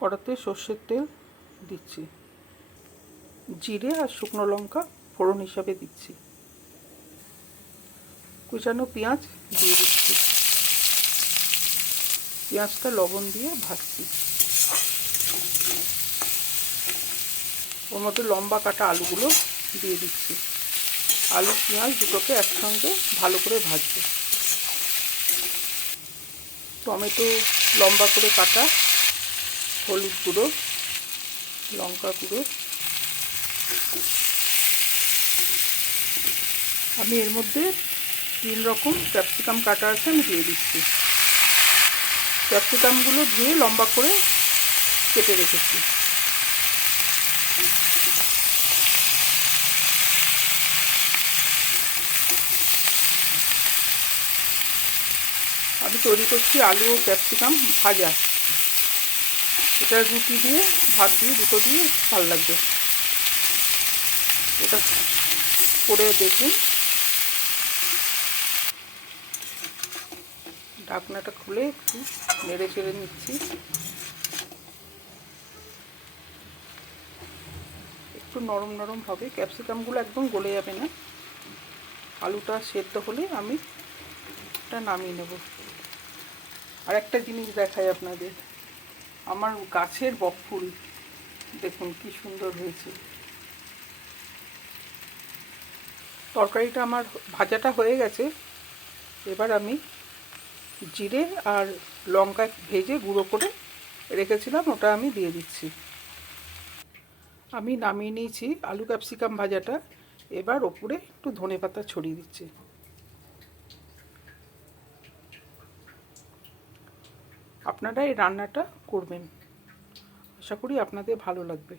কড়াতে সর্ষের তেল দিচ্ছি, জিরে আর শুকনো লঙ্কা ফোড়ন হিসাবে দিচ্ছি, কুচানো পেঁয়াজ দিয়ে দিচ্ছি, পেঁয়াজটা লবণ দিয়ে ভাজছি, ওর মধ্যে লম্বা কাটা আলুগুলো দিয়ে দিচ্ছি, আলু পেঁয়াজ দুটোকে একসঙ্গে ভালো করে ভাজবো, টমেটো লম্বা করে কাটা, হলুদ গুঁড়ো, লঙ্কা গুঁড়ো, আমি এর মধ্যে 3 রকম ক্যাপসিকাম কাটা আছে, আমি দিয়ে দিচ্ছি, ক্যাপসিকামগুলো ধুয়ে লম্বা করে কেটে রেখেছি, আমি তৈরি করছি আলু ও ক্যাপসিকাম ভাজা, এটা রুটি দিয়ে ভাত দিয়ে দুটো দিয়ে ভালো লাগবে, এটা করে দেখুন। ঢাকনাটা খুলে একটু নেড়ে চেড়ে নিচ্ছি, একটু নরম নরম হবে, ক্যাপসিকামগুলো একদম গলে যাবে না, আলুটা সেদ্ধ হলে আমি এটা নামিয়ে নেব। আর একটা জিনিস দেখাই আপনাদের, আমার গাছের বকফুল দেখুন কি সুন্দর হয়েছে। তরকারিটা আমার ভাজাটা হয়ে গেছে, এবার আমি জিরে আর লঙ্কা ভেজে গুঁড়ো করে রেখেছিলাম ওটা আমি দিয়ে দিচ্ছি, আমি নামিয়ে নিয়েছি আলু ক্যাপসিকাম ভাজাটা, এবার ওপরে একটু ধনেপাতা ছড়িয়ে দিচ্ছি। আপনারা এই রান্নাটা করবেন, আশা করি আপনাদের ভালো লাগবে।